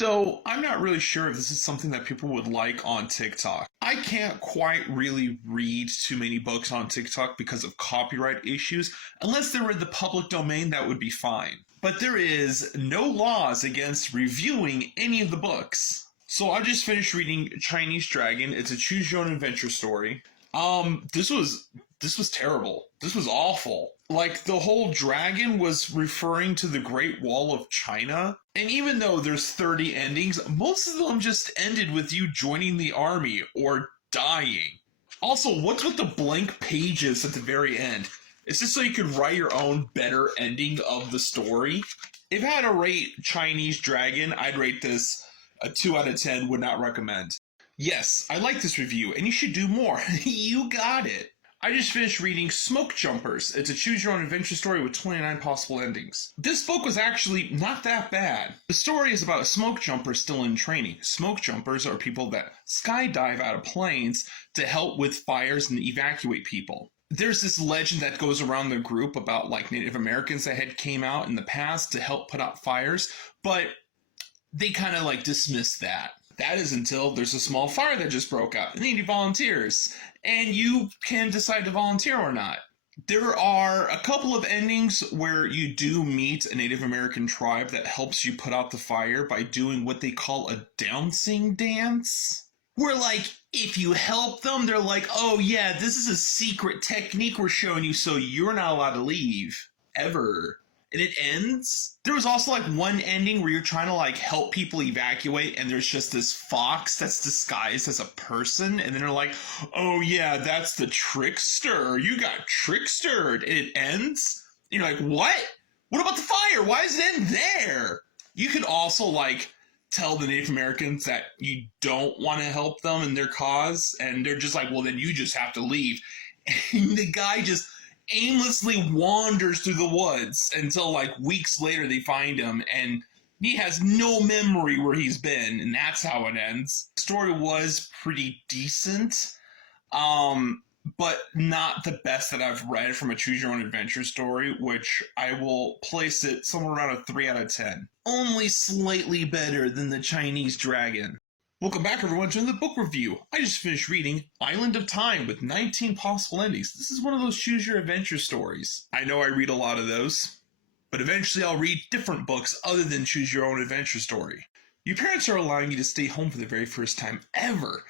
So, I'm not really sure if this is something that people would like on TikTok. I can't quite really read too many books on TikTok because of copyright issues. Unless they were in the public domain, that would be fine. But there is no laws against reviewing any of the books. So I just finished reading Chinese Dragon. It's a choose your own adventure story. This was terrible. This was awful. Like, the whole dragon was referring to the Great Wall of China. And even though there's 30 endings, most of them just ended with you joining the army or dying. Also, what's with the blank pages at the very end? Is this so you could write your own better ending of the story? If I had to rate Chinese Dragon, I'd rate this a 2 out of 10, would not recommend. Yes, I like this review, and you should do more. You got it. I just finished reading Smoke Jumpers. It's a choose-your-own adventure story with 29 possible endings. This book was actually not that bad. The story is about a smoke jumper still in training. Smoke jumpers are people that skydive out of planes to help with fires and evacuate people. There's this legend that goes around the group about like Native Americans that had came out in the past to help put out fires, but they kind of like dismissed that. That is until there's a small fire that just broke out and they need volunteers. And you can decide to volunteer or not. There are a couple of endings where you do meet a Native American tribe that helps you put out the fire by doing what they call a downsing dance. Where, like, if you help them, they're like, oh yeah, this is a secret technique we're showing you, so you're not allowed to leave. Ever. And it ends. There was also like one ending where you're trying to like help people evacuate and there's just this fox that's disguised as a person and then they're like, oh yeah, that's the trickster. You got trickstered. And it ends. And you're like, what? What about the fire? Why does it end there? You could also like tell the Native Americans that you don't want to help them in their cause and they're just like, well then you just have to leave. And the guy just aimlessly wanders through the woods until like weeks later they find him and he has no memory where he's been, and that's how it ends. The story was pretty decent, but not the best that I've read from a choose your own adventure story, which I will place it somewhere around a 3 out of 10. Only slightly better than the Chinese Dragon. Welcome back, everyone, to the book review. I just finished reading Island of Time with 19 possible endings. This is one of those choose your adventure stories. I know I read a lot of those, but eventually I'll read different books other than choose your own adventure story. Your parents are allowing you to stay home for the very first time ever,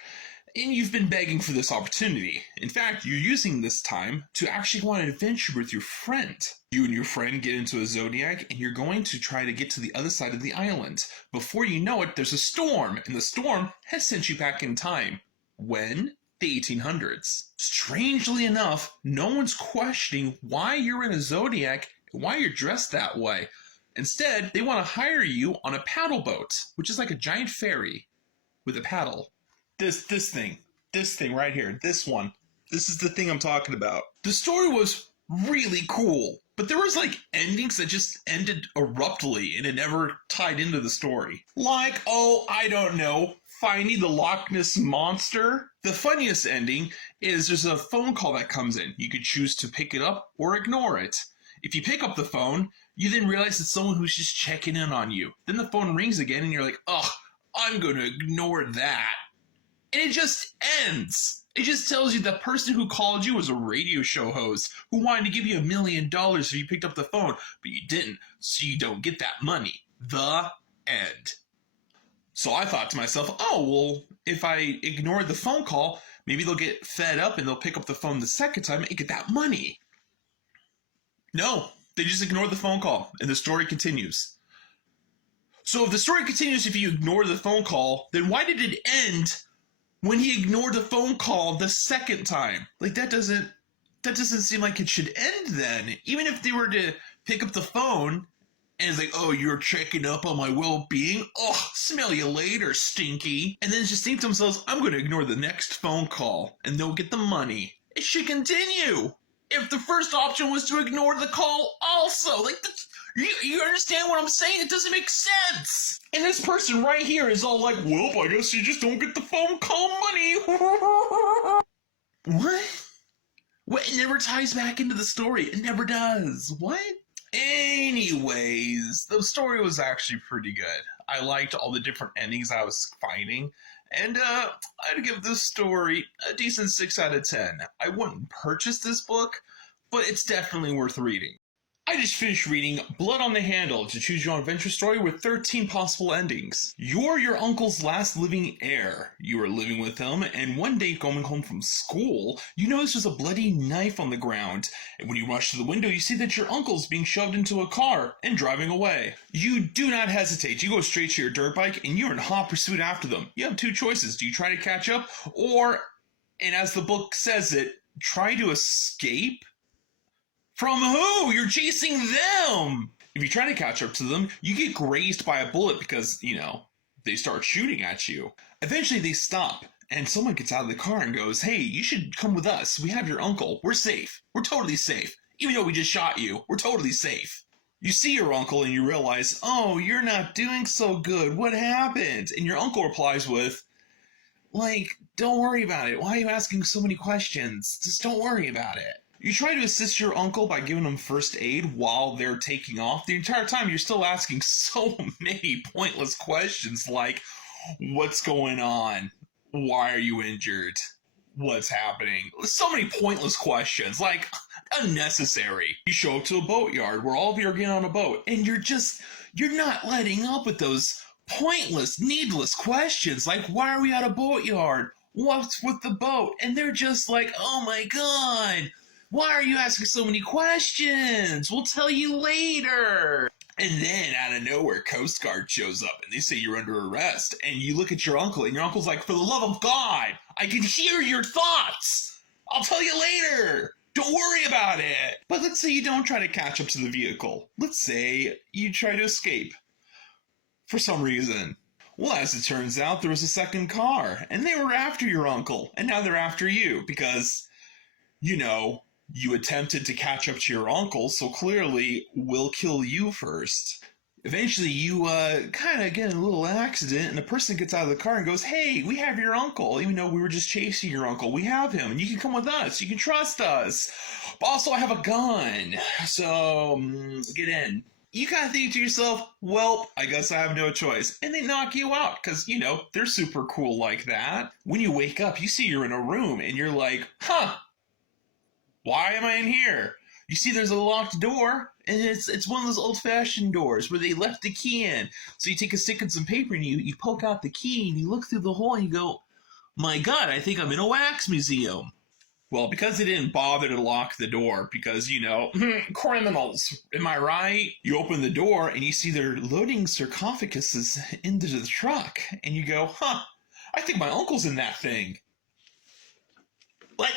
and you've been begging for this opportunity. In fact, you're using this time to actually go on an adventure with your friend. You and your friend get into a zodiac and you're going to try to get to the other side of the island. Before you know it, there's a storm, and the storm has sent you back in time. When? The 1800s. Strangely enough, no one's questioning why you're in a zodiac and why you're dressed that way. Instead, they want to hire you on a paddle boat, which is like a giant ferry with a paddle. This thing right here, this one. This is the thing I'm talking about. The story was really cool, but there was like endings that just ended abruptly and it never tied into the story. Like, oh, I don't know, finding the Loch Ness Monster. The funniest ending is there's a phone call that comes in. You could choose to pick it up or ignore it. If you pick up the phone, you then realize it's someone who's just checking in on you. Then the phone rings again and you're like, ugh, I'm gonna ignore that. And it just ends. It just tells you the person who called you was a radio show host who wanted to give you $1 million if you picked up the phone, but you didn't, so you don't get that money. The end. So I thought to myself, oh, well, if I ignore the phone call, maybe they'll get fed up and they'll pick up the phone the second time and get that money. No, they just ignore the phone call, and the story continues. So if the story continues if you ignore the phone call, then why did it end when he ignored the phone call the second time? Like, that doesn't seem like it should end then. Even if they were to pick up the phone and it's like, oh, you're checking up on my well-being? Oh, smell you later, stinky. And then just think to themselves, I'm going to ignore the next phone call and they'll get the money. It should continue. If the first option was to ignore the call also. Like, you understand what I'm saying? It doesn't make sense. And this person right here is all like, well, I guess you just don't get the phone call money. What? What? It never ties back into the story. It never does. What? Anyways, the story was actually pretty good. I liked all the different endings I was finding. And I'd give this story a decent 6 out of 10. I wouldn't purchase this book, but it's definitely worth reading. I just finished reading Blood on the Handle. It's a choose your own adventure story with 13 possible endings. You're your uncle's last living heir. You are living with him, and one day going home from school, you notice there's a bloody knife on the ground. And when you rush to the window, you see that your uncle's being shoved into a car and driving away. You do not hesitate. You go straight to your dirt bike, and you're in hot pursuit after them. You have two choices. Do you try to catch up, or, and as the book says it, try to escape? From who? You're chasing them! If you try to catch up to them, you get grazed by a bullet because, they start shooting at you. Eventually they stop, and someone gets out of the car and goes, hey, you should come with us. We have your uncle. We're safe. We're totally safe. Even though we just shot you, we're totally safe. You see your uncle and you realize, oh, you're not doing so good. What happened? And your uncle replies with, don't worry about it. Why are you asking so many questions? Just don't worry about it. You try to assist your uncle by giving him first aid while they're taking off. The entire time you're still asking so many pointless questions like, what's going on? Why are you injured? What's happening? So many pointless questions, unnecessary. You show up to a boatyard where all of you are getting on a boat and you're not letting up with those pointless, needless questions like, why are we at a boatyard? What's with the boat? And they're just like, oh my god. Why are you asking so many questions? We'll tell you later. And then out of nowhere, Coast Guard shows up and they say you're under arrest. And you look at your uncle and your uncle's like, for the love of God, I can hear your thoughts. I'll tell you later. Don't worry about it. But let's say you don't try to catch up to the vehicle. Let's say you try to escape. For some reason. Well, as it turns out, there was a second car. And they were after your uncle. And now they're after you because, you attempted to catch up to your uncle, so clearly we'll kill you first. Eventually you kind of get in a little accident and a person gets out of the car and goes, hey, we have your uncle. Even though we were just chasing your uncle, we have him and you can come with us. You can trust us. But also I have a gun. So get in. You kind of think to yourself, well, I guess I have no choice. And they knock you out because, they're super cool like that. When you wake up, you see you're in a room and you're like, why am I in here? You see there's a locked door, and it's one of those old-fashioned doors where they left the key in. So you take a stick and some paper, and you poke out the key, and you look through the hole, and you go, my God, I think I'm in a wax museum. Well, because they didn't bother to lock the door, because, criminals, am I right? You open the door, and you see they're loading sarcophaguses into the truck, and you go, I think my uncle's in that thing. What?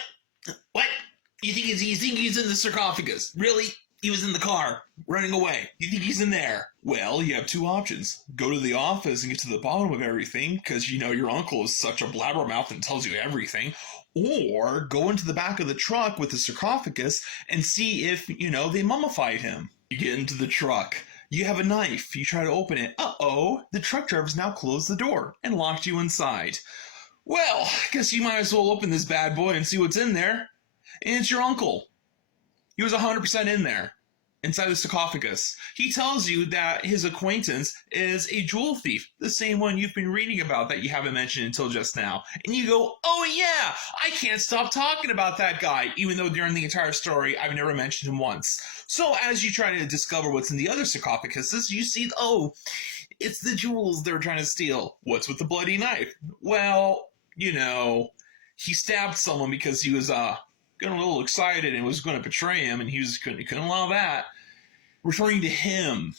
You think he's in the sarcophagus? Really? He was in the car, running away. You think he's in there? Well, you have two options. Go to the office and get to the bottom of everything, because your uncle is such a blabbermouth and tells you everything. Or go into the back of the truck with the sarcophagus and see if, they mummified him. You get into the truck. You have a knife. You try to open it. Uh-oh, the truck driver's now closed the door and locked you inside. Well, I guess you might as well open this bad boy and see what's in there. And it's your uncle. He was 100% in there, inside the sarcophagus. He tells you that his acquaintance is a jewel thief, the same one you've been reading about that you haven't mentioned until just now. And you go, oh yeah, I can't stop talking about that guy, even though during the entire story I've never mentioned him once. So as you try to discover what's in the other sarcophaguses, you see, oh, it's the jewels they're trying to steal. What's with the bloody knife? Well, he stabbed someone because he was, getting a little excited and was going to betray him, and he couldn't allow that. Referring to him.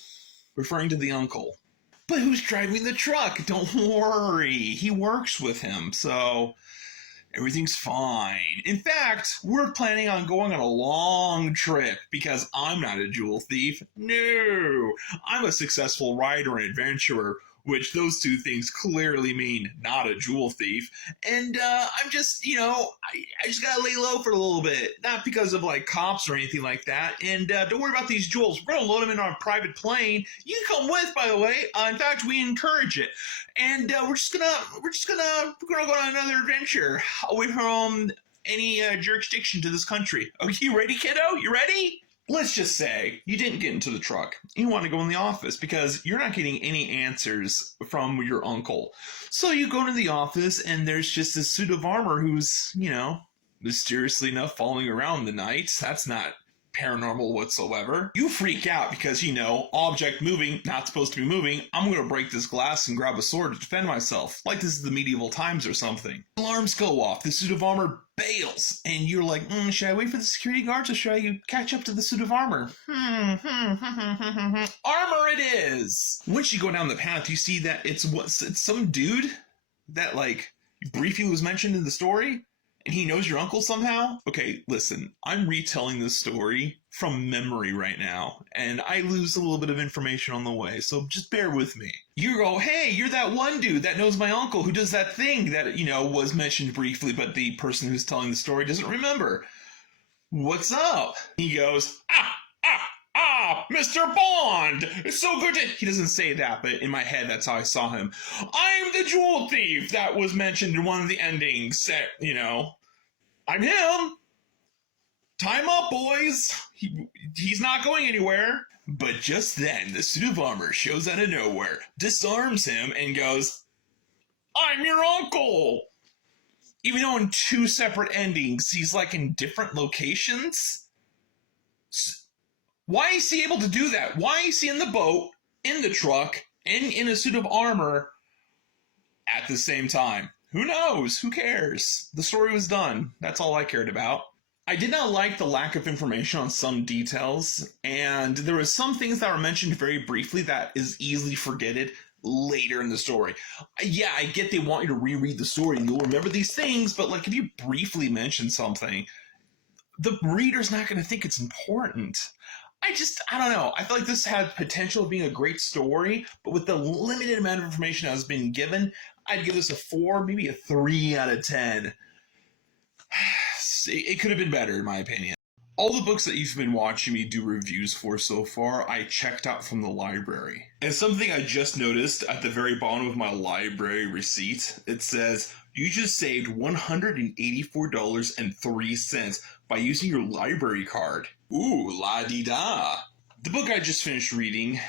Referring to the uncle. But who's driving the truck? Don't worry. He works with him, so everything's fine. In fact, we're planning on going on a long trip because I'm not a jewel thief. No. I'm a successful writer and adventurer, which those two things clearly mean not a jewel thief. And I'm just, I just gotta lay low for a little bit. Not because of cops or anything like that. And don't worry about these jewels. We're gonna load them in on a private plane. You can come with, by the way. In fact, we encourage it. And we're gonna go on another adventure away from any jurisdiction to this country. Okay, you ready, kiddo? You ready? Let's just say you didn't get into the truck. You want to go in the office because you're not getting any answers from your uncle. So you go to the office and there's just this suit of armor who's, mysteriously enough following around in the night. That's not paranormal whatsoever. You freak out because, object moving, not supposed to be moving. I'm going to break this glass and grab a sword to defend myself. Like this is the medieval times or something. Alarms go off. The suit of armor bails. And you're like, should I wait for the security guards or should I catch up to the suit of armor? Armor it is. Once you go down the path, you see that it's some dude that briefly was mentioned in the story. And he knows your uncle somehow? Okay, listen, I'm retelling this story from memory right now, and I lose a little bit of information on the way, so just bear with me. You go, hey, you're that one dude that knows my uncle who does that thing that, was mentioned briefly, but the person who's telling the story doesn't remember. What's up? He goes, Mr. Bond! It's so good to... He doesn't say that, but in my head, that's how I saw him. I'm the jewel thief that was mentioned in one of the endings. I'm him. Time up, boys. He's not going anywhere. But just then, the suit of armor shows out of nowhere, disarms him, and goes, I'm your uncle! Even though in two separate endings, he's in different locations. Why is he able to do that? Why is he in the boat, in the truck, and in a suit of armor at the same time? Who knows? Who cares? The story was done. That's all I cared about. I did not like the lack of information on some details, and there were some things that were mentioned very briefly that is easily forgetted later in the story. Yeah, I get they want you to reread the story and you'll remember these things, but if you briefly mention something, the reader's not going to think it's important. I don't know. I feel like this had potential of being a great story, but with the limited amount of information that has been given, I'd give this a 4, maybe a 3 out of 10. It could have been better, in my opinion. All the books that you've been watching me do reviews for so far, I checked out from the library. And something I just noticed at the very bottom of my library receipt, it says, you just saved $184.03 by using your library card. Ooh, la-di-da. The book I just finished reading,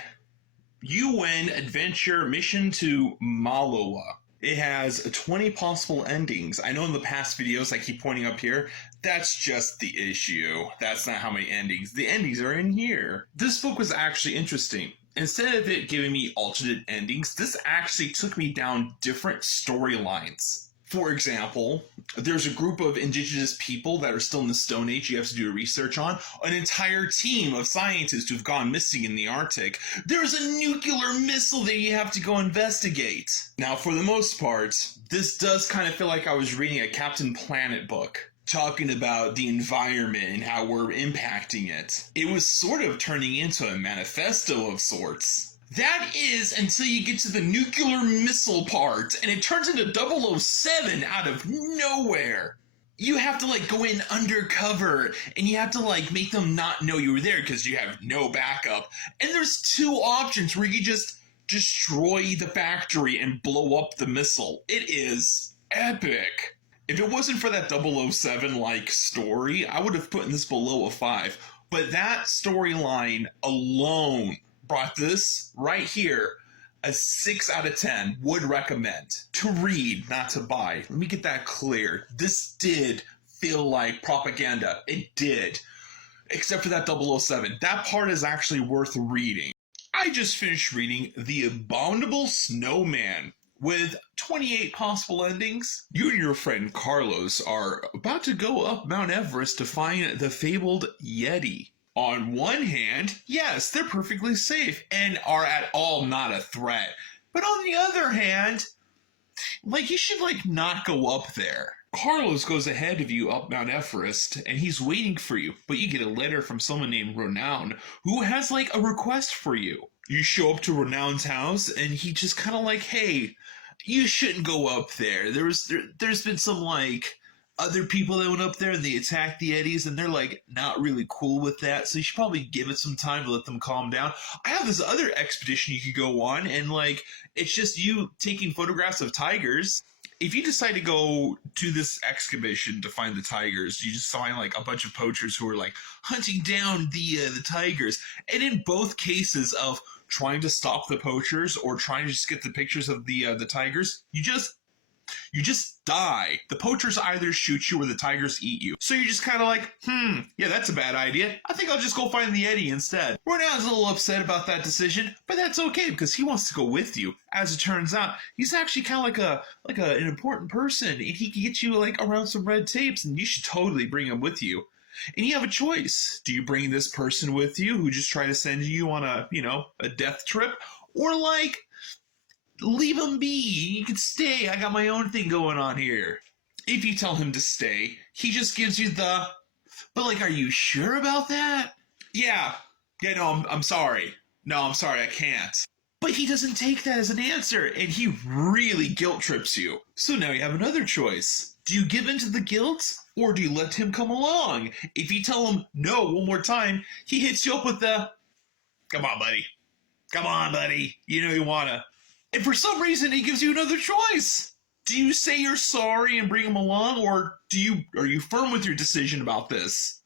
UN Adventure Mission to Maloa. It has 20 possible endings. I know in the past videos I keep pointing up here, that's just the issue. That's not how many endings. The endings are in here. This book was actually interesting. Instead of it giving me alternate endings, this actually took me down different storylines. For example, there's a group of indigenous people that are still in the Stone Age you have to do research on. An entire team of scientists who've gone missing in the Arctic. There's a nuclear missile that you have to go investigate. Now, for the most part, this does kind of feel like I was reading a Captain Planet book, talking about the environment and how we're impacting it. It was sort of turning into a manifesto of sorts. That is until you get to the nuclear missile part, and it turns into 007 out of nowhere. You have to go in undercover, and you have to make them not know you were there because you have no backup. And there's 2 options where you just destroy the factory and blow up the missile. It is epic. If it wasn't for that 007 story, I would have put this below a 5. But that storyline alone brought this right here a 6 out of 10. Would recommend. To read, not to buy. Let me get that clear. This did feel like propaganda. It did. Except for that 007. That part is actually worth reading. I just finished reading The Abominable Snowman with 28 possible endings. You and your friend Carlos are about to go up Mount Everest to find the fabled Yeti. On one hand, yes, they're perfectly safe and are at all not a threat. But on the other hand, you should not go up there. Carlos goes ahead of you up Mount Everest and he's waiting for you, but you get a letter from someone named Renown who has a request for you. You show up to Renown's house and he just kind of hey, you shouldn't go up there. There's been some other people that went up there and they attacked the Eddies and they're not really cool with that, so you should probably give it some time to let them calm down. I have this other expedition you could go on and it's just you taking photographs of tigers. if you decide to go to this excavation to find the tigers, you just find like a bunch of poachers who are like hunting down the tigers. And in both cases of trying to stop the poachers or trying to just get the pictures of the tigers, you just die. The poachers either shoot you or the tigers eat you. So you're just kind of like, yeah, that's a bad idea. I think I'll just go find the Yeti instead. Ronald's a little upset about that decision, but that's okay because he wants to go with you. As it turns out, he's actually kind of like an important person, and he can get you like around some red tapes, and you should totally bring him with you. And you have a choice. Do you bring this person with you who just try to send you on a death trip, or like leave him be? You can stay. I got my own thing going on here. If you tell him to stay, he just gives you the, but like, are you sure about that? Yeah, no, I'm sorry. No, I'm sorry, I can't. But he doesn't take that as an answer, and he really guilt trips you. So now you have another choice. Do you give in to the guilt, or do you let him come along? If you tell him no one more time, he hits you up with the, come on, buddy. Come on, buddy. You know you wanna. And for some reason, he gives you another choice. Do you say you're sorry and bring him along, or are you firm with your decision about this?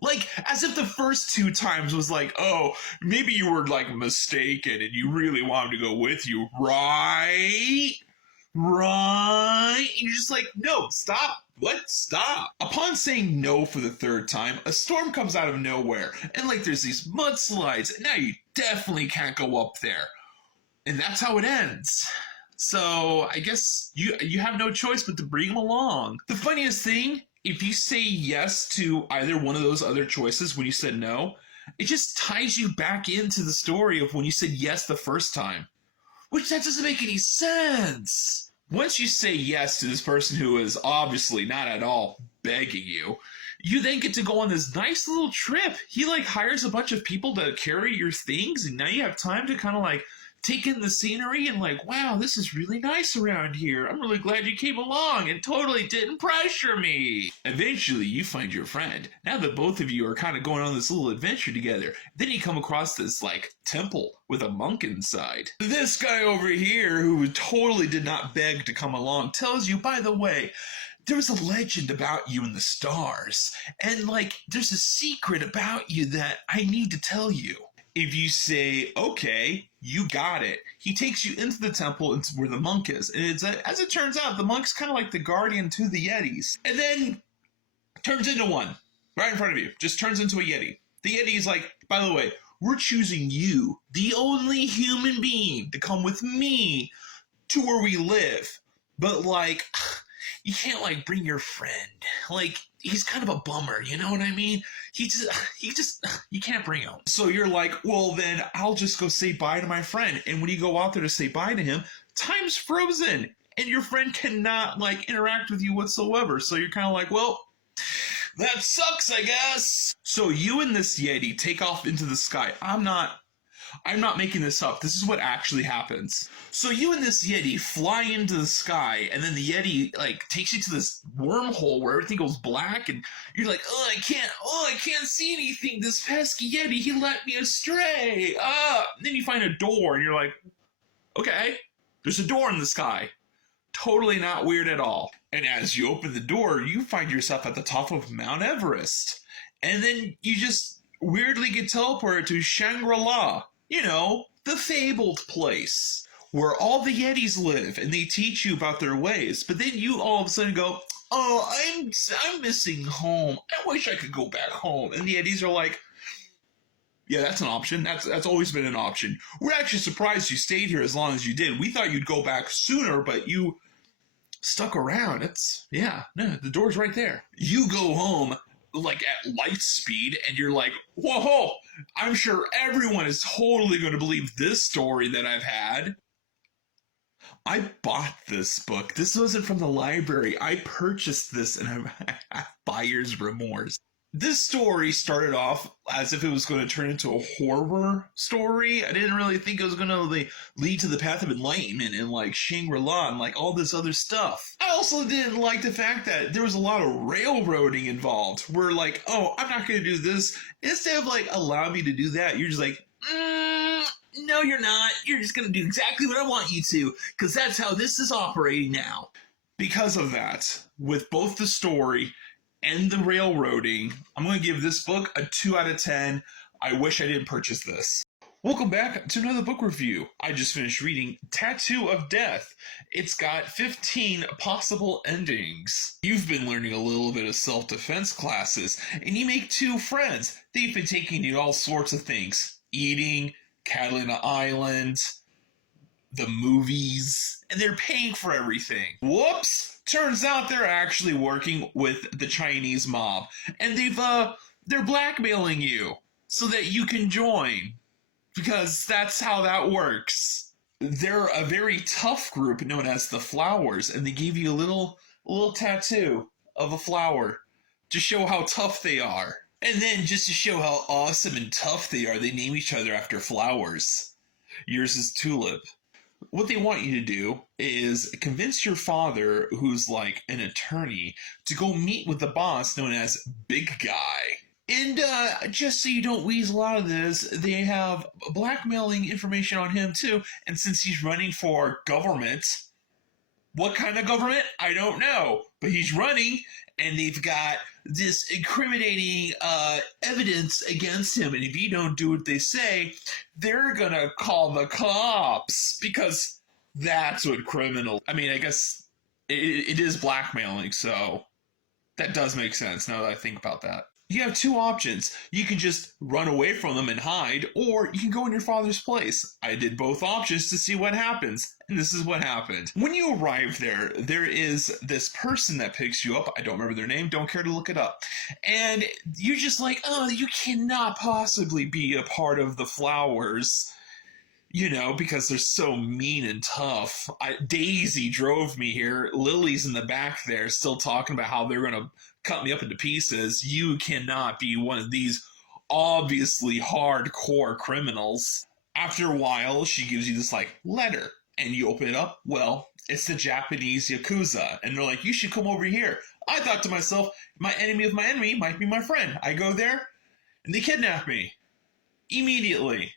Like, as if the first two times was like, oh, maybe you were like mistaken and you really wanted to go with you, right? Right? And you're just like, no, stop. What? Stop. Upon saying no for the third time, a storm comes out of nowhere, and like there's these mudslides, and now you definitely can't go up there. And that's how it ends. So I guess you have no choice but to bring him along. The funniest thing, if you say yes to either one of those other choices when you said no, it just ties you back into the story of when you said yes the first time. Which that doesn't make any sense. Once you say yes to this person who is obviously not at all begging you, you then get to go on this nice little trip. He like hires a bunch of people to carry your things, and now you have time to kind of like take in the scenery and like, wow, this is really nice around here. I'm really glad you came along and totally didn't pressure me. Eventually, you find your friend. Now that both of you are kind of going on this little adventure together, then you come across this like temple with a monk inside. This guy over here, who totally did not beg to come along, tells you, by the way, there's a legend about you in the stars, and like there's a secret about you that I need to tell you. If you say, okay, you got it, he takes you into the temple into where the monk is. And as it turns out, the monk's kind of like the guardian to the Yetis. And then turns into one right in front of you. Just turns into a Yeti. The Yeti is like, by the way, we're choosing you, the only human being, to come with me to where we live. But like, you can't like bring your friend. Like, he's kind of a bummer, you know what I mean? You can't bring him. So you're like, well, then I'll just go say bye to my friend. And when you go out there to say bye to him, time's frozen. And your friend cannot like interact with you whatsoever. So you're kind of like, well, that sucks, I guess. So you and this Yeti take off into the sky. I'm not making this up. This is what actually happens. So you and this Yeti fly into the sky, and then the Yeti like takes you to this wormhole where everything goes black, and you're like, I can't see anything. This pesky Yeti, he led me astray. And then you find a door, and you're like, okay, there's a door in the sky. Totally not weird at all. And as you open the door, you find yourself at the top of Mount Everest. And then you just weirdly get teleported to Shangri-La. You know, the fabled place where all the Yetis live and they teach you about their ways. But then you all of a sudden go, oh, I'm missing home. I wish I could go back home. And the Yetis are like, yeah, that's an option. That's always been an option. We're actually surprised you stayed here as long as you did. We thought you'd go back sooner, but you stuck around. The door's right there. You go home like at light speed, and you're like, whoa, I'm sure everyone is totally going to believe this story that I've had. I bought this book. This wasn't from the library. I purchased this, and I have buyer's remorse. This story started off as if it was going to turn into a horror story. I didn't really think it was going to lead to the path of enlightenment and like Shangri-La and like all this other stuff. I also didn't like the fact that there was a lot of railroading involved. Where like, oh, I'm not going to do this. Instead of like allow me to do that, you're just like, no, you're not. You're just going to do exactly what I want you to, because that's how this is operating now. Because of that, with both the story and the railroading, I'm going to give this book a 2 out of 10. I wish I didn't purchase this. Welcome back to another book review. I just finished reading Tattoo of Death. It's got 15 possible endings. You've been learning a little bit of self-defense classes, and you make 2 friends. They've been taking you to all sorts of things. Eating, Catalina Island, the movies, and they're paying for everything. Whoops! Turns out they're actually working with the Chinese mob, and they're blackmailing you so that you can join. Because that's how that works. They're a very tough group known as the Flowers, and they give you a little tattoo of a flower to show how tough they are. And then just to show how awesome and tough they are, they name each other after flowers. Yours is Tulip. What they want you to do is convince your father, who's like an attorney, to go meet with the boss known as Big Guy. And just so you don't weasel out of this, they have blackmailing information on him too. And since he's running for government, what kind of government? I don't know. But he's running, and they've got this incriminating evidence against him. And if you don't do what they say, they're going to call the cops. Because that's what criminals... I mean, I guess it is blackmailing, so that does make sense now that I think about that. You have 2 options. You can just run away from them and hide, or you can go in your father's place. I did both options to see what happens, and this is what happened. When you arrive there, there is this person that picks you up. I don't remember their name, don't care to look it up. And you're just like, oh, you cannot possibly be a part of the Flowers. You know, because they're so mean and tough. Daisy drove me here. Lily's in the back there still talking about how they're going to cut me up into pieces. You cannot be one of these obviously hardcore criminals. After a while, she gives you this like letter, and you open it up. Well, it's the Japanese Yakuza, and they're like, you should come over here. I thought to myself, my enemy of my enemy might be my friend. I go there, and they kidnap me immediately.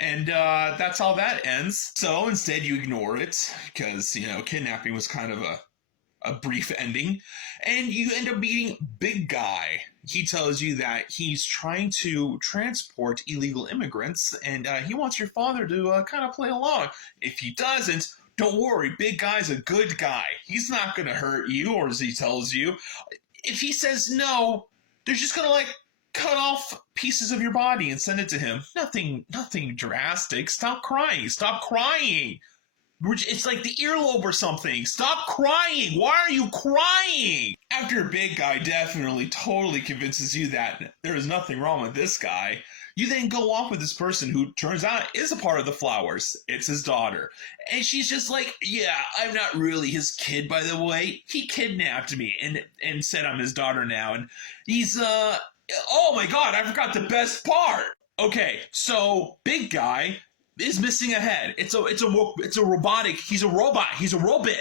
And that's how that ends. So instead you ignore it, because, you know, kidnapping was kind of a brief ending. And you end up meeting Big Guy. He tells you that he's trying to transport illegal immigrants, and he wants your father to kind of play along. If he doesn't, don't worry, Big Guy's a good guy. He's not going to hurt you, or as he tells you. If he says no, they're just going to, like, cut off pieces of your body and send it to him. Nothing drastic. Stop crying. Stop crying. It's like the earlobe or something. Stop crying. Why are you crying? After Big Guy definitely totally convinces you that there is nothing wrong with this guy, you then go off with this person who turns out is a part of the Flowers. It's his daughter. And she's just like, yeah, I'm not really his kid, by the way. He kidnapped me and said I'm his daughter now. And he's, oh my god, I forgot the best part. Okay, so Big Guy is missing a head. It's a robotic. He's a robot. He's a robot.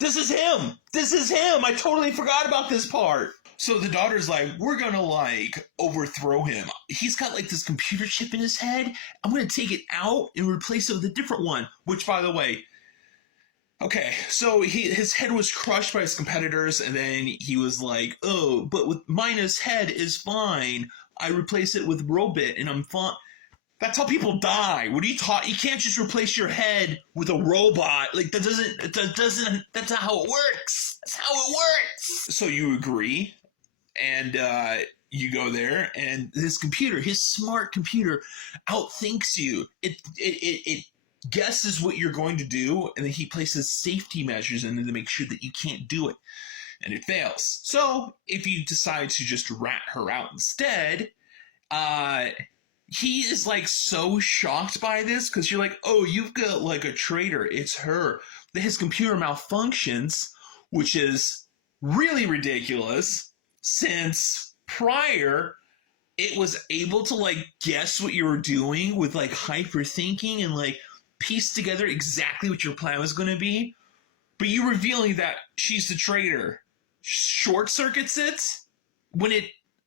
This is him. This is him. I totally forgot about this part. So the daughter's like, we're gonna like overthrow him. He's got like this computer chip in his head. I'm gonna take it out and replace it with a different one. Which, by the way, okay, so his head was crushed by his competitors, and then he was like, oh, but with minus head is fine. I replace it with robot, and I'm fine. That's how people die. What are you taught? You can't just replace your head with a robot. Like, that's not how it works. That's how it works. So you agree, and you go there, and his computer, his smart computer, outthinks you. It guesses what you're going to do, and then he places safety measures in to make sure that you can't do it, and it fails. So if you decide to just rat her out instead, he is like so shocked by this, because you're like, oh, you've got like a traitor. It's her. His computer malfunctions, which is really ridiculous, since prior it was able to like guess what you were doing with like hyperthinking and like piece together exactly what your plan was going to be. But you revealing that she's the traitor short circuits it when it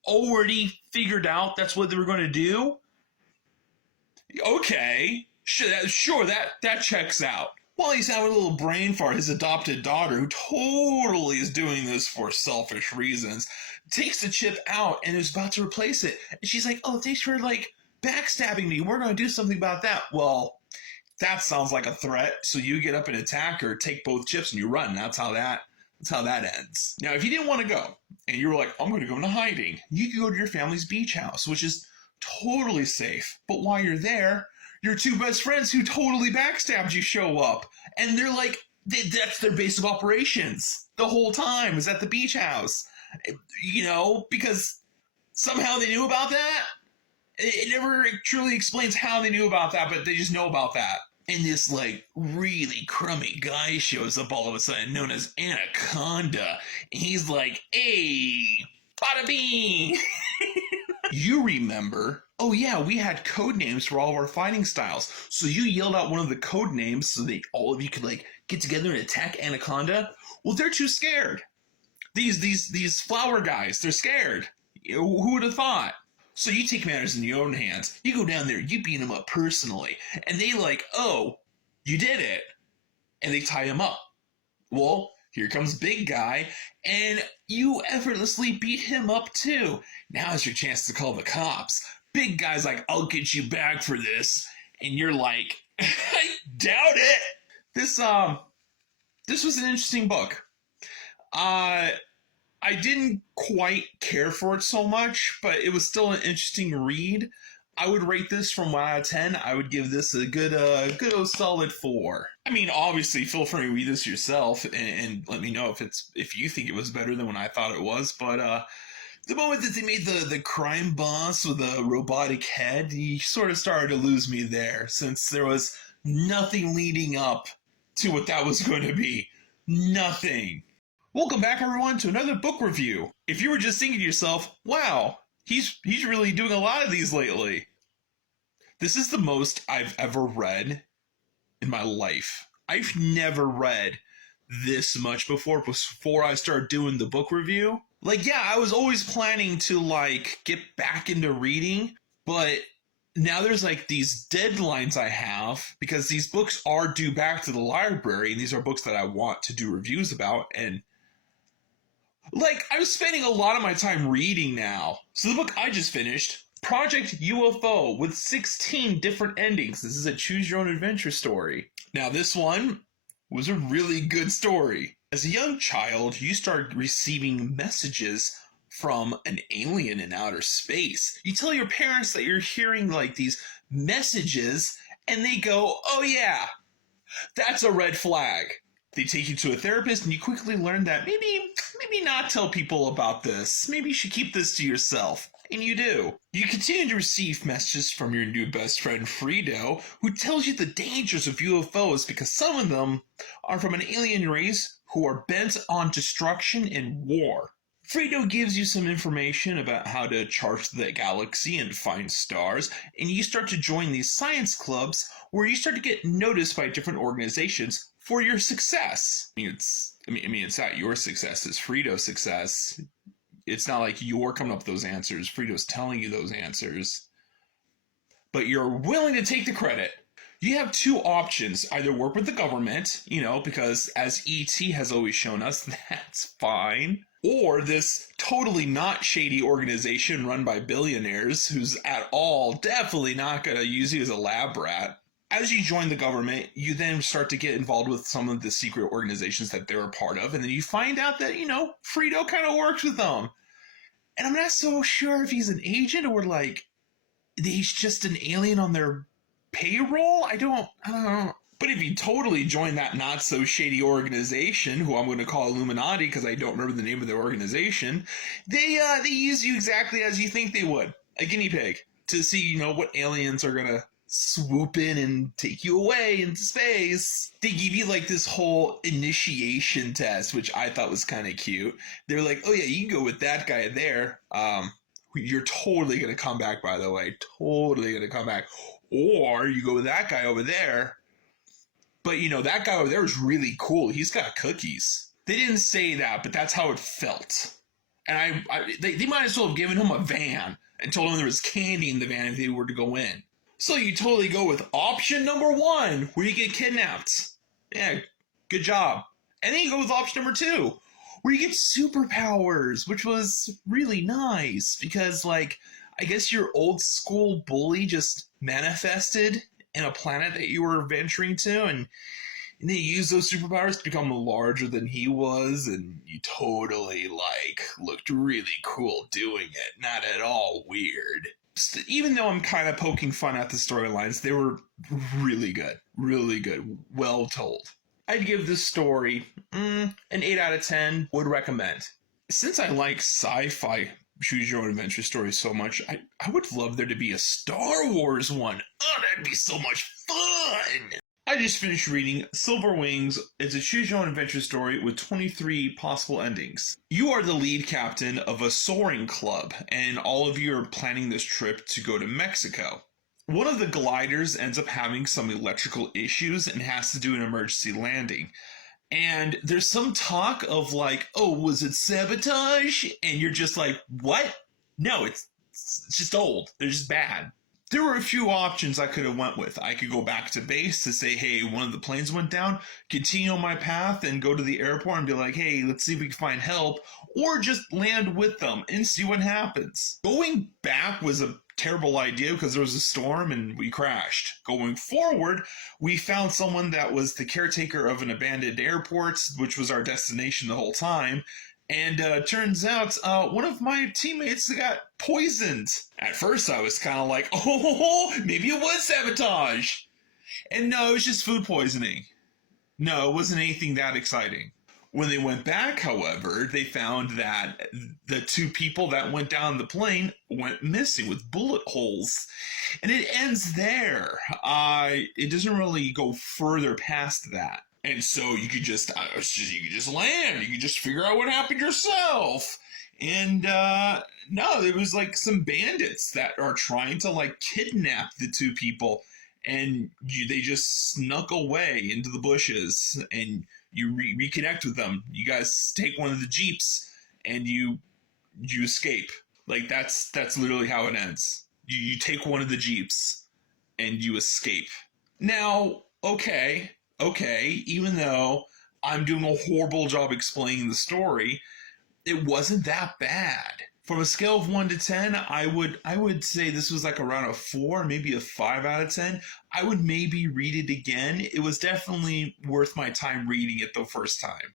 already figured out that's what they were going to do. Okay, sure, that checks out. While he's having a little brain fart, his adopted daughter, who totally is doing this for selfish reasons, takes the chip out and is about to replace it. And she's like, "Oh, thanks for like backstabbing me. We're going to do something about that." Well, that sounds like a threat. So you get up and attack her, take both chips, and you run. That's how that ends. Now, if you didn't want to go and you were like, "I'm going to go into hiding," you could go to your family's beach house, which is totally safe. But while you're there, your two best friends who totally backstabbed you show up, and they're like, that's their base of operations the whole time is at the beach house. Because somehow they knew about that. It never truly explains how they knew about that, but they just know about that. And this like really crummy guy shows up all of a sudden, known as Anaconda. And he's like, "Hey, bada bing." You remember, oh yeah, we had code names for all of our fighting styles. So you yelled out one of the code names so that all of you could like get together and attack Anaconda. Well, they're too scared. These flower guys, they're scared. Who would have thought? So you take matters in your own hands. You go down there, you beat them up personally, and they like, "Oh, you did it," and they tie him up. Well, here comes Big Guy, and you effortlessly beat him up too. Now's your chance to call the cops. Big Guy's like, "I'll get you back for this," and you're like, "I doubt it." This was an interesting book. I didn't quite care for it so much, but it was still an interesting read. I would rate this from 1 out of 10. I would give this a good old solid 4. I mean, obviously, feel free to read this yourself and let me know if you think it was better than what I thought it was. But the moment that they made the crime boss with a robotic head, he sort of started to lose me there, since there was nothing leading up to what that was going to be. Nothing. Welcome back, everyone, to another book review. If you were just thinking to yourself, "Wow, he's really doing a lot of these lately," this is the most I've ever read in my life. I've never read this much before I started doing the book review. Like, yeah, I was always planning to like get back into reading, but now there's like these deadlines I have because these books are due back to the library, and these are books that I want to do reviews about, and like, I'm spending a lot of my time reading now. So the book I just finished, Project UFO, with 16 different endings. This is a choose your own adventure story. Now, this one was a really good story. As a young child, you start receiving messages from an alien in outer space. You tell your parents that you're hearing like these messages, and they go, "Oh yeah, that's a red flag." They take you to a therapist, and you quickly learn that maybe not tell people about this. Maybe you should keep this to yourself. And you do. You continue to receive messages from your new best friend Frito, who tells you the dangers of UFOs because some of them are from an alien race who are bent on destruction and war. Frito gives you some information about how to chart the galaxy and find stars, and you start to join these science clubs where you start to get noticed by different organizations for your success. I mean, it's not your success, it's Frito's success. It's not like you're coming up with those answers. Frito's telling you those answers. But you're willing to take the credit. You have two options. Either work with the government, because as E.T. has always shown us, that's fine. Or this totally not shady organization run by billionaires who's at all definitely not going to use you as a lab rat. As you join the government, you then start to get involved with some of the secret organizations that they're a part of, and then you find out that, Frito kind of works with them. And I'm not so sure if he's an agent or like he's just an alien on their payroll. I don't know. But if you totally join that not so shady organization, who I'm going to call Illuminati because I don't remember the name of their organization, they use you exactly as you think they would, a guinea pig, to see what aliens are going to swoop in and take you away into space. They give you like this whole initiation test, which I thought was kind of cute. They're like, "Oh yeah, you can go with that guy there. You're totally gonna come back, by the way, totally gonna come back. Or you go with that guy over there. But that guy over there is really cool. He's got cookies." They didn't say that, but that's how it felt. And they might as well have given him a van and told him there was candy in the van if they were to go in. So you totally go with option number 1, where you get kidnapped. Yeah, good job. And then you go with option number two, where you get superpowers, which was really nice because, like, I guess your old school bully just manifested in a planet that you were venturing to, and then you use those superpowers to become larger than he was, and you totally, like, looked really cool doing it. Not at all weird. Even though I'm kind of poking fun at the storylines, they were really good. Really good. Well told. I'd give this story an 8 out of 10. Would recommend. Since I like sci-fi choose your own adventure stories so much, I would love there to be a Star Wars one. Oh, that'd be so much fun! I just finished reading Silver Wings. It's a choose your own adventure story with 23 possible endings. You are the lead captain of a soaring club, and all of you are planning this trip to go to Mexico. One of the gliders ends up having some electrical issues and has to do an emergency landing. And there's some talk of, like, oh, was it sabotage? And you're just like, what? No, it's just old. They're just bad. There were a few options I could have went with. I could go back to base to say, hey, one of the planes went down, continue on my path and go to the airport and be like, hey, let's see if we can find help, or just land with them and see what happens. Going back was a terrible idea because there was a storm and we crashed. Going forward, we found someone that was the caretaker of an abandoned airport, which was our destination the whole time. And turns out one of my teammates got poisoned. At first, I was kind of like, oh, maybe it was sabotage. And no, it was just food poisoning. No, it wasn't anything that exciting. When they went back, however, they found that the two people that went down the plane went missing with bullet holes. And it ends there. It doesn't really go further past that. And so you could just land. You could just figure out what happened yourself. And no, there was like some bandits that are trying to like kidnap the two people, and they just snuck away into the bushes, and you reconnect with them. You guys take one of the jeeps, and you escape. Like that's literally how it ends. You take one of the jeeps, and you escape. Now, okay, even though I'm doing a horrible job explaining the story, it wasn't that bad. From a scale of 1 to 10, I would say this was like around a 4, maybe a 5 out of 10. I would maybe read it again. It was definitely worth my time reading it the first time.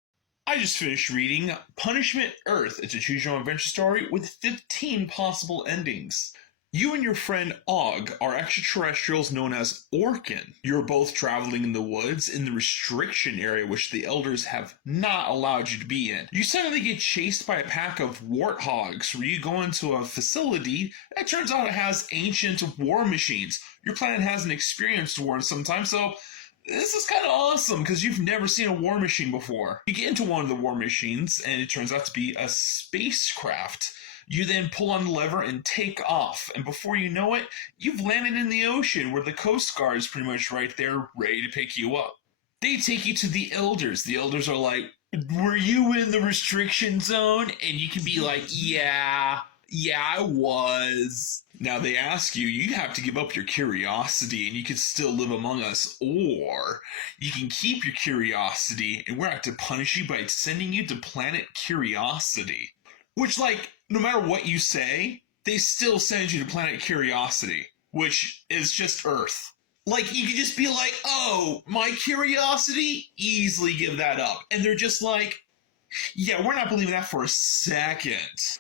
I just finished reading Punishment Earth. It's a choose your own adventure story with 15 possible endings. You and your friend Og are extraterrestrials known as Orkin. You're both traveling in the woods in the restriction area which the elders have not allowed you to be in. You suddenly get chased by a pack of warthogs where you go into a facility that turns out it has ancient war machines. Your planet hasn't experienced war in some time, so this is kind of awesome because you've never seen a war machine before. You get into one of the war machines and it turns out to be a spacecraft. You then pull on the lever and take off, and before you know it, you've landed in the ocean where the Coast Guard is pretty much right there ready to pick you up. They take you to the elders. The elders are like, were you in the restriction zone? And you can be like, yeah, I was. Now they ask you, you have to give up your curiosity and you can still live among us, or you can keep your curiosity and we're going to have to punish you by sending you to planet Curiosity. Which, like, no matter what you say, they still send you to planet Curiosity, which is just Earth. Like, you could just be like, oh, my curiosity? Easily give that up. And they're just like, yeah, we're not believing that for a second.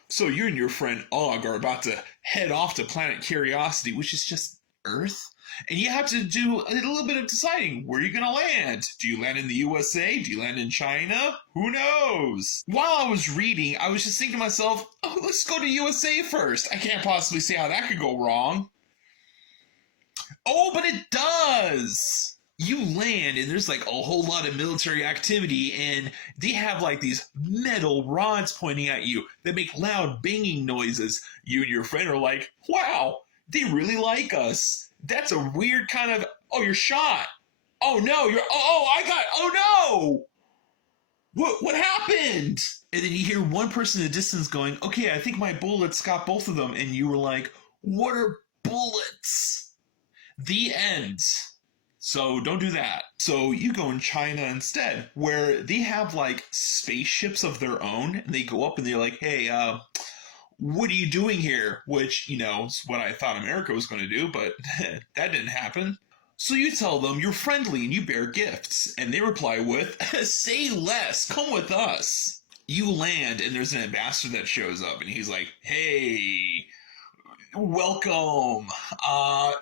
So you and your friend Og are about to head off to planet Curiosity, which is just Earth. And you have to do a little bit of deciding, where are you going to land? Do you land in the USA? Do you land in China? Who knows? While I was reading, I was just thinking to myself, oh, let's go to USA first. I can't possibly see how that could go wrong. Oh, but it does! You land and there's like a whole lot of military activity, and they have like these metal rods pointing at you that make loud banging noises. You and your friend are like, wow, they really like us. That's a weird kind of, oh, you're shot. Oh no, oh no! What happened? And then you hear one person in the distance going, okay, I think my bullets got both of them. And you were like, what are bullets? The end. So don't do that. So you go in China instead, where they have like spaceships of their own, and they go up and they're like, hey, what are you doing here? Which, is what I thought America was going to do, but that didn't happen. So you tell them you're friendly and you bear gifts, and they reply with, say less, come with us. You land, and there's an ambassador that shows up, and he's like, hey, welcome.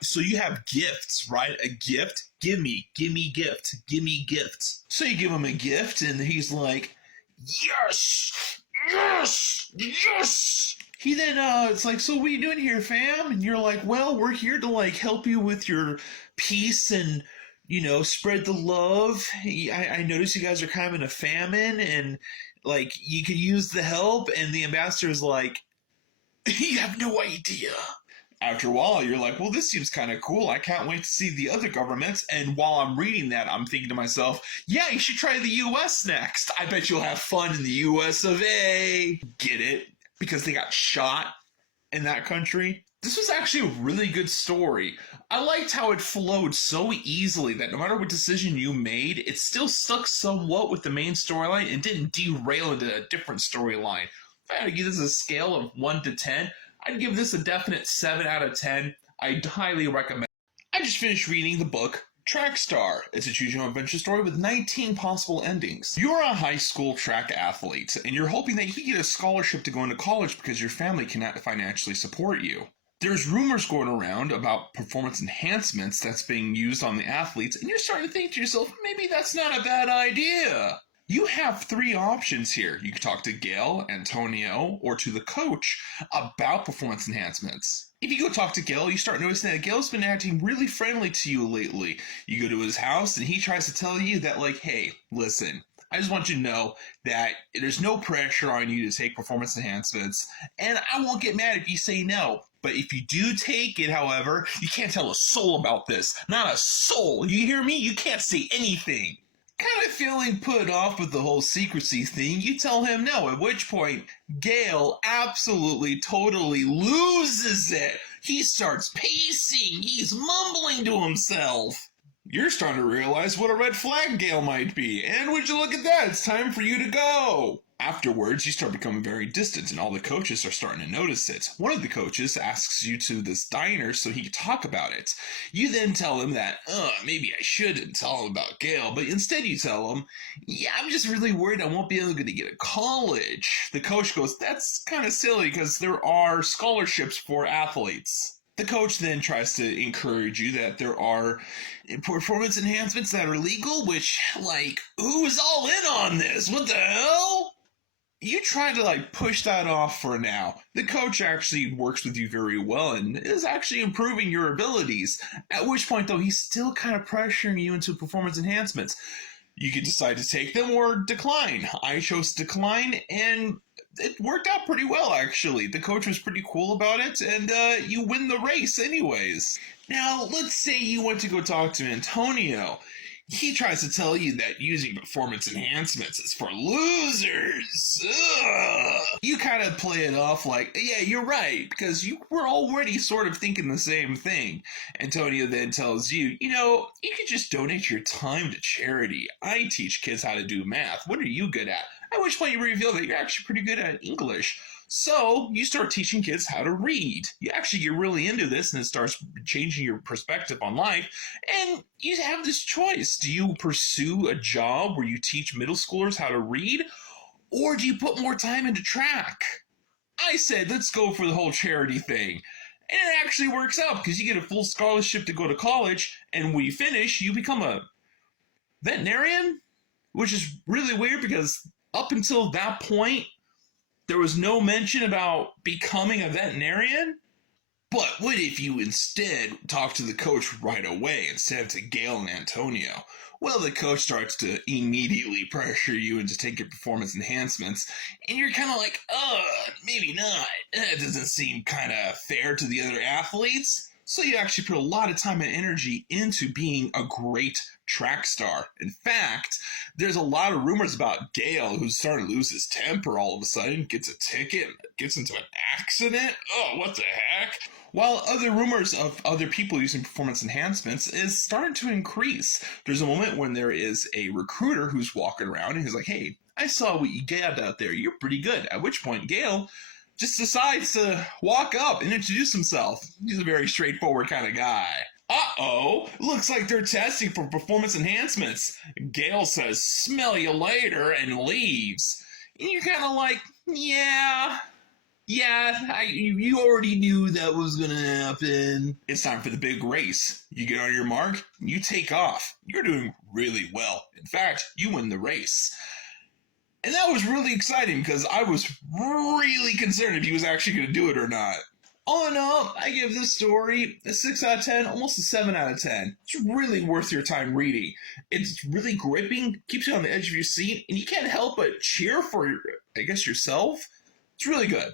So you have gifts, right? A gift? Give me gift, give me gift. So you give him a gift, and he's like, yes, yes, yes. He then, it's like, so what are you doing here, fam? And you're like, well, we're here to like help you with your peace and spread the love. I notice you guys are kind of in a famine, and like you could use the help. And the ambassador's like, you have no idea. After a while, you're like, well, this seems kind of cool. I can't wait to see the other governments. And while I'm reading that, I'm thinking to myself, yeah, you should try the US next. I bet you'll have fun in the US of A. Get it? Because they got shot in that country. This was actually a really good story. I liked how it flowed so easily that no matter what decision you made, it still stuck somewhat with the main storyline and didn't derail into a different storyline. If I had to give this a scale of 1 to 10, I'd give this a definite 7 out of 10. I'd highly recommend it. I just finished reading the book Track Star. It's a choose your own adventure story with 19 possible endings. You're a high school track athlete, and you're hoping that you get a scholarship to go into college because your family cannot financially support you. There's rumors going around about performance enhancements that's being used on the athletes, and you're starting to think to yourself, maybe that's not a bad idea. You have 3 options here. You can talk to Gail, Antonio, or to the coach about performance enhancements. If you go talk to Gail, you start noticing that Gail's been acting really friendly to you lately. You go to his house and he tries to tell you that, like, hey, listen, I just want you to know that there's no pressure on you to take performance enhancements, and I won't get mad if you say no. But if you do take it, however, you can't tell a soul about this. Not a soul. You hear me? You can't say anything. Kind of feeling put off with the whole secrecy thing, you tell him no, at which point Gale absolutely totally loses it. He starts pacing, he's mumbling to himself. You're starting to realize what a red flag Gale might be, and would you look at that, it's time for you to go. Afterwards, you start becoming very distant, and all the coaches are starting to notice it. One of the coaches asks you to this diner so he can talk about it. You then tell him that, maybe I shouldn't tell him about Gail, but instead you tell him, yeah, I'm just really worried I won't be able to get a college. The coach goes, that's kind of silly because there are scholarships for athletes. The coach then tries to encourage you that there are performance enhancements that are legal, which, like, who's all in on this? What the hell? You try to push that off for now. The coach actually works with you very well and is actually improving your abilities. At which point, though, he's still kind of pressuring you into performance enhancements. You could decide to take them or decline. I chose decline, and it worked out pretty well, actually. The coach was pretty cool about it, and you win the race anyways. Now, let's say you went to go talk to Antonio. He tries to tell you that using performance enhancements is for losers. Ugh. You kind of play it off like, yeah, you're right, because you were already sort of thinking the same thing. Antonio then tells you, you could just donate your time to charity. I teach kids how to do math. What are you good at? At which point you reveal that you're actually pretty good at English. So you start teaching kids how to read. You actually get really into this, and it starts changing your perspective on life. And you have this choice. Do you pursue a job where you teach middle schoolers how to read? Or do you put more time into track? I said, let's go for the whole charity thing. And it actually works out because you get a full scholarship to go to college. And when you finish, you become a veterinarian, which is really weird because up until that point, there was no mention about becoming a veterinarian. But what if you instead talk to the coach right away instead of to Gail and Antonio? Well, the coach starts to immediately pressure you into taking performance enhancements, and you're kind of like, maybe not. That doesn't seem kind of fair to the other athletes. So you actually put a lot of time and energy into being a great track star. In fact, there's a lot of rumors about Gale, who's starting to lose his temper all of a sudden, gets a ticket, gets into an accident. Oh, what the heck? While other rumors of other people using performance enhancements is starting to increase. There's a moment when there is a recruiter who's walking around and he's like, hey, I saw what you got out there. You're pretty good. At which point, Gale just decides to walk up and introduce himself. He's a very straightforward kind of guy. Uh-oh, looks like they're testing for performance enhancements. Gale says, smell you later, and leaves. And you're kind of like, yeah, you already knew that was gonna happen. It's time for the big race. You get on your mark, you take off. You're doing really well. In fact, you win the race. And that was really exciting because I was really concerned if he was actually going to do it or not. All in all, I give this story a 6 out of 10, almost a 7 out of 10. It's really worth your time reading. It's really gripping, keeps you on the edge of your seat, and you can't help but cheer for, yourself. It's really good.